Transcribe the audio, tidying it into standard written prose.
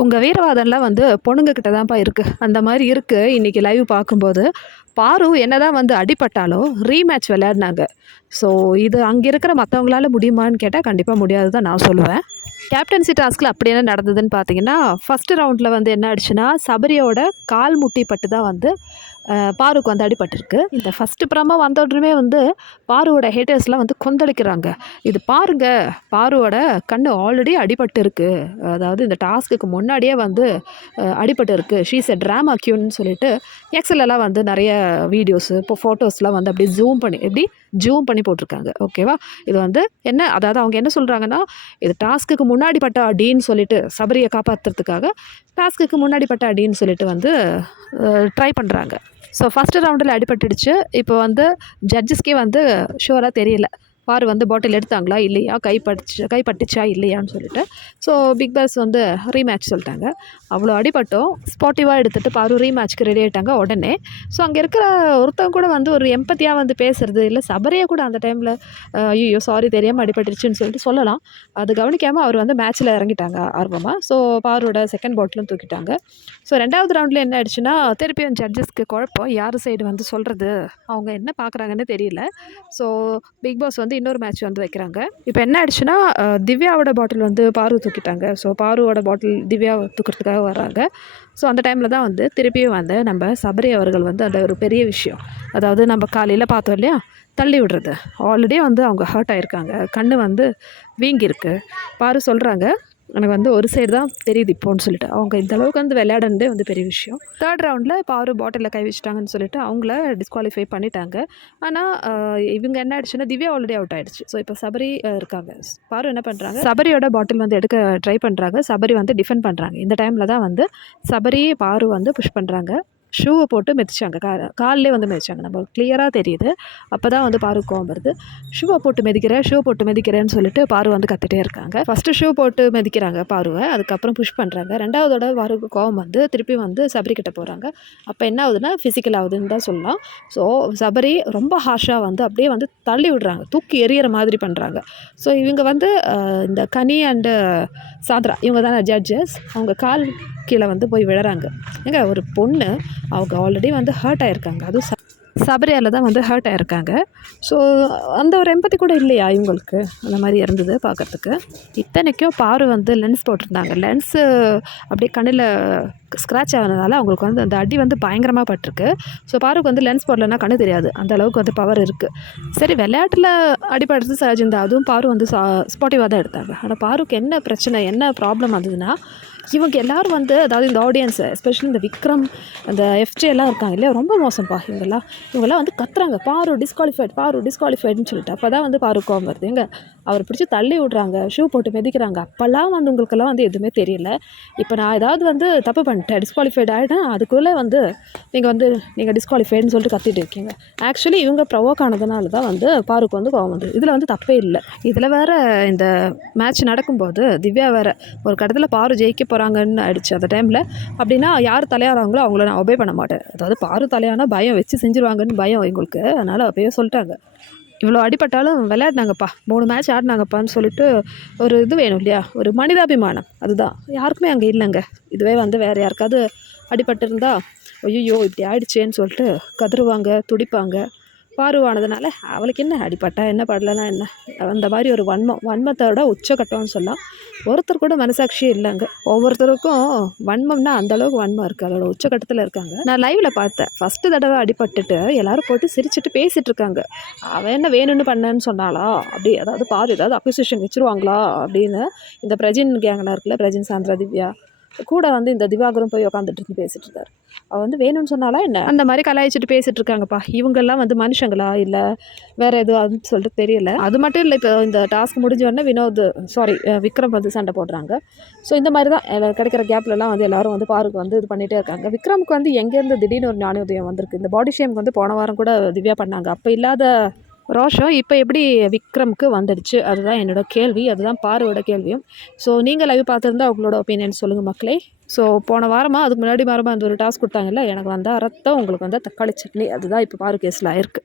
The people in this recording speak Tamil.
உங்கள் வீரவாதம்லாம் வந்து பொண்ணுங்க கிட்ட தான்ப்பா இருக்குது. அந்த மாதிரி இருக்குது இன்றைக்கி லைவ் பார்க்கும்போது. பாரு என்னதான் வந்து அடிபட்டாலும் ரீமேட்ச் விளையாடினாங்க. ஸோ இது அங்கே இருக்கிற மற்றவங்களால முடியுமான்னு கேட்டால் கண்டிப்பாக முடியாது தான் நான் சொல்லுவேன். கேப்டன்சி டாஸ்கில் அப்படி என்ன நடந்ததுன்னு பார்த்தீங்கன்னா, ஃபஸ்ட்டு ரவுண்டில் வந்து என்ன ஆயிடுச்சுன்னா, சபரியோட கால் முட்டி பட்டு தான் வந்து பாருக்கு வந்து அடிபட்டிருக்கு. இந்த ஃபஸ்ட்டு ப்ரமோ வந்த உடனே வந்து பாருவோட ஹேட்டர்ஸ்லாம் வந்து கொந்தளிக்கிறாங்க. இது பாருங்க, பாருவோட கண்ணு ஆல்ரெடி அடிபட்டு இருக்கு. அதாவது இந்த டாஸ்க்குக்கு முன்னாடியே வந்து அடிபட்டு இருக்கு. ஷீ இஸ் எ ட்ராமா க்யூன்னு சொல்லிட்டு எக்ஸலெல்லாம் வந்து நிறைய வீடியோஸு இப்போ ஃபோட்டோஸ்லாம் வந்து அப்படியே ஜூம் பண்ணி போட்டிருக்காங்க. ஓகேவா? இது வந்து என்ன, அதாவது அவங்க என்ன சொல்கிறாங்கன்னா, இது டாஸ்க்குக்கு முன்னாடி பட்ட அடின்னு சொல்லிட்டு சபரியை காப்பாற்றுறதுக்காக டாஸ்க்குக்கு முன்னாடி பட்ட அடின்னு சொல்லிட்டு வந்து ட்ரை பண்ணுறாங்க. ஸோ ஃபஸ்ட்டு ரவுண்டில் அடிபட்டுடுச்சு. இப்போ வந்து ஜட்ஜஸ்க்கே வந்து ஷுவராக தெரியல. பாரு வந்து பாட்டில் எடுத்தாங்களா இல்லையா, கைப்பட்டுச்சா இல்லையான்னு சொல்லிட்டு. ஸோ பிக் பாஸ் வந்து ரீமேட்ச் சொல்லிட்டாங்க. அவ்வளோ அடிபட்டும் ஸ்பாட்டிவாக எடுத்துகிட்டு பாரு ரீமேட்ச்க்கு ரெடி ஆகிட்டாங்க உடனே. ஸோ அங்கே இருக்கிற ஒருத்தவங்க கூட வந்து ஒரு எம்பத்தியாக வந்து பேசுறது இல்லை, சபரியை கூட அந்த டைமில் ஐயோ சாரி தெரியாமல் அடிபட்டுருச்சுன்னு சொல்லிட்டு சொல்லலாம். அது கவனிக்காமல் அவர் வந்து மேட்ச்சில் இறங்கிட்டாங்க ஆர்வமாக. ஸோ பாரோட செகண்ட் பாட்டிலும் தூக்கிட்டாங்க. ஸோ ரெண்டாவது ரவுண்டில் என்ன ஆயிடுச்சுன்னா, திருப்பியும் ஜட்ஜஸ்க்கு குழப்பம். யார் சைடு வந்து சொல்கிறது, அவங்க என்ன பார்க்குறாங்கன்னு தெரியல. ஸோ பிக் பாஸ் வந்து இன்னொரு மேட்ச் வந்து வைக்கிறாங்க. இப்போ என்ன ஆயிடுச்சுன்னா, திவ்யாவோட பாட்டில் வந்து பாரு தூக்கிட்டாங்க. ஸோ பாருவோட பாட்டில் திவ்யா தூக்கிறதுக்காக வராங்க. ஸோ அந்த டைமில் தான் வந்து திருப்பியும் வந்து நம்ம சபரி அவர்கள் வந்து அந்த ஒரு பெரிய விஷயம், அதாவது நம்ம காலையில் பார்த்தோம் இல்லையா, தள்ளி விடுறது. ஆல்ரெடி வந்து அவங்க ஹர்ட் ஆகிருக்காங்க, கண்ணு வந்து வீங்கியிருக்கு. பாரு சொல்கிறாங்க, எனக்கு வந்து ஒரு சைடு தான் தெரியுது இப்போன்னு சொல்லிட்டு. அவங்க இந்த அளவுக்கு வந்து விளையாடுனதே வந்து பெரிய விஷயம். தேர்ட் ரவுண்டில் பாரு பாட்டிலில் கை வச்சுட்டாங்கன்னு சொல்லிட்டு அவங்கள டிஸ்குவாலிஃபை பண்ணிட்டாங்க. ஆனால் இவங்க என்ன ஆயிடுச்சுன்னா, திவ்யா ஆல்ரெடி அவுட் ஆகிடுச்சு. ஸோ இப்போ சபரி இருக்காங்க. பாரு என்ன பண்ணுறாங்க, சபரியோட பாட்டில் வந்து எடுக்க ட்ரை பண்ணுறாங்க. சபரி வந்து டிஃபெண்ட் பண்ணுறாங்க. இந்த டைமில் தான் வந்து சபரி பாரு வந்து புஷ் பண்ணுறாங்க. ஷூவை போட்டு மிதிச்சாங்க, காலிலே வந்து மிதிச்சாங்க. நம்ம கிளியராக தெரியுது. அப்போ தான் வந்து பாரு கோவம் வருது. ஷூ போட்டு மிதிக்கிறேன்னு சொல்லிட்டு பாரு வந்து கத்திட்டே இருக்காங்க. ஃபஸ்ட்டு ஷூ போட்டு மிதிக்கிறாங்க பாருவை, அதுக்கப்புறம் புஷ் பண்ணுறாங்க. ரெண்டாவதோட பாருக்கு கோவம் வந்து திருப்பி வந்து சபரி கிட்ட போகிறாங்க. அப்போ என்ன ஆகுதுன்னா, ஃபிசிக்கல் ஆகுதுன்னு தான் சொல்லலாம். ஸோ சபரி ரொம்ப ஹார்ஷாக வந்து அப்படியே வந்து தள்ளி விடுறாங்க, தூக்கி எறிகிற மாதிரி பண்ணுறாங்க. ஸோ இவங்க வந்து இந்த கனி அண்டு சாத்ரா இவங்க தானே ஜட்ஜஸ், அவங்க கால் கீழே வந்து போய் விழுறாங்க. ஏங்க, ஒரு பொண்ணு அவங்க ஆல்ரெடி வந்து ஹர்ட் ஆகிருக்காங்க, அதுவும் சபரியால் தான் வந்து ஹர்ட் ஆகிருக்காங்க. ஸோ அந்த ஒரு எம்பத்தி கூட இல்லையா இவங்களுக்கு, அந்த மாதிரி இருந்தது பார்க்குறதுக்கு. இத்தனைக்கும் பாரு வந்து லென்ஸ் போட்டிருந்தாங்க. லென்ஸு அப்படியே கண்ணில் ஸ்க்ராட்ச் ஆனதுனால அவங்களுக்கு வந்து அந்த அடி வந்து பயங்கரமாக பட்டிருக்கு. ஸோ பாருக்கு வந்து லென்ஸ் போடலன்னா கண்ணு தெரியாது, அந்த அளவுக்கு வந்து பவர் இருக்குது. சரி, விளையாட்டில் அடிபடுறது சகஜந்தான். அதுவும் பாரு வந்து ஸ்பாட்டிவாக தான் எடுத்தாங்க. ஆனால் பாருக்கு என்ன பிரச்சனை, என்ன ப்ராப்ளம் வந்ததுன்னா, இவங்க எல்லோரும் வந்து, அதாவது இந்த ஆடியன்ஸு எஸ்பெஷலி இந்த விக்ரம், அந்த எஃப்ஜே எல்லாம் இருக்காங்க இல்லையா, ரொம்ப மோசம்ப்பா இவங்கெல்லாம் வந்து கத்துறாங்க, பாரு டிஸ்குவாலிஃபைடுன்னு சொல்லிட்டு. அப்போ தான் வந்து பாரு கோவம் வருது. எங்க அவர் பிடிச்சி தள்ளி விட்றாங்க, ஷூ போட்டு மிதிக்கிறாங்க. அப்போல்லாம் வந்து உங்களுக்கெல்லாம் வந்து எதுவுமே தெரியல. இப்போ நான் ஏதாவது வந்து தப்பு பண்ணிட்டேன், டிஸ்குவாலிஃபைட் ஆகிட்டேன், அதுக்குள்ளே வந்து நீங்கள் டிஸ்குவாலிஃபைடுன்னு சொல்லிட்டு கத்திட்டு இருக்கீங்க. ஆக்சுவலி இவங்க ப்ரொவோக் ஆனதுனால தான் வந்து பாருக்கு வந்து கோவம் வந்து, இதில் வந்து தப்பே இல்லை. இதில் வேறு இந்த மேட்ச் நடக்கும்போது திவ்யா வேறு ஒரு கட்டத்தில் பாரு ஜெயிக்க போகிறாங்கன்னு ஆயிடுச்சு அந்த டைமில். அப்படின்னா யார் தலையாறாங்களோ அவங்கள நான் ஒபே பண்ண மாட்டேன். அதாவது பாரு தலையானா பயம், வச்சு செஞ்சுருவாங்கன்னு பயம் எங்களுக்கு. அதனால் அப்போயே சொல்லிட்டாங்க, இவ்வளோ அடிபட்டாலும் விளையாடினாங்கப்பா, 3 மேட்ச் ஆடினாங்கப்பான்னு சொல்லிட்டு ஒரு இது வேணும் இல்லையா, ஒரு மனிதாபிமானம். அதுதான் யாருக்குமே அங்கே இல்லைங்க. இதுவே வந்து வேறு யாருக்காவது அடிபட்டிருந்தா ஐயோ இப்படி ஆயிடுச்சேன்னு சொல்லிட்டு கதறுவாங்க, துடிப்பாங்க. பாருவானதுனால அவளுக்கு என்ன அடிப்பட்டா என்ன, படலைன்னா என்ன, அந்த மாதிரி ஒரு வன்மத்தோட உச்சக்கட்டம்னு சொல்லலாம். ஒருத்தர் கூட மனசாட்சியே இல்லைங்க. ஒவ்வொருத்தருக்கும் வன்மம்னா அந்தளவுக்கு வன்மம் இருக்குது, அதோட உச்சக்கட்டத்தில் இருக்காங்க. நான் லைவில் பார்த்தேன், ஃபஸ்ட்டு தடவை அடிபட்டுட்டு எல்லோரும் போட்டு சிரிச்சுட்டு பேசிகிட்டு இருக்காங்க. அவன் என்ன வேணும்னு பண்ணேன்னு சொன்னாலா அப்படி, அதாவது பாரு ஏதாவது அக்யூசிஷன் வச்சுருவாங்களா அப்படின்னு. இந்த பிரஜின் கேங்கெல்லாம் இருக்குல்ல, பிரஜின், சாந்திரா, திவ்யா கூட வந்து இந்த திவாகரும் போய் உட்காந்துட்டு பேசிகிட்டு இருந்தார். அவள் வந்து வேணும்னு சொன்னாலா என்ன, அந்த மாதிரி கலாய்ச்சிட்டு பேசிகிட்டு இருக்காங்கப்பா. இவங்கெல்லாம் வந்து மனுஷங்களா இல்லை வேறு எதுவும் சொல்லிட்டு தெரியல. அது மட்டும் இல்லை, இப்போ இந்த டாஸ்க் முடிஞ்ச உடனே விக்ரம் வந்து சண்டை போடுறாங்க. ஸோ இந்த மாதிரி தான் கிடைக்கிற கேப்லலாம் வந்து எல்லோரும் வந்து பாருக்கு வந்து இது பண்ணிகிட்டே இருக்காங்க. விக்ரமுக்கு வந்து எங்கேருந்து திடீர்னு ஒரு ஞானோதயம் வந்திருக்கு. இந்த பாடி ஷேம்க்கு வந்து போன வாரம் கூட திவ்யா பண்ணாங்க, அப்போ இல்லாத ரோஷம் இப்போ எப்படி விக்ரமுக்கு வந்துடுச்சு, அதுதான் என்னோட கேள்வி, அதுதான் பாருவோட கேள்வியும். ஸோ நீங்கள் லைவ் பார்த்துருந்தா உங்களோட ஒப்பீனியன் சொல்லுங்கள் மக்களே. ஸோ போன வாரமாக அதுக்கு முன்னாடி வாரமாக அந்த ஒரு டாஸ்க் கொடுத்தாங்கல்ல, எனக்கு வந்தால் ரத்தம், உங்களுக்கு வந்து தக்காளி சட்னி, அதுதான் இப்போ பாரு கேஸில் ஆயிருக்கு.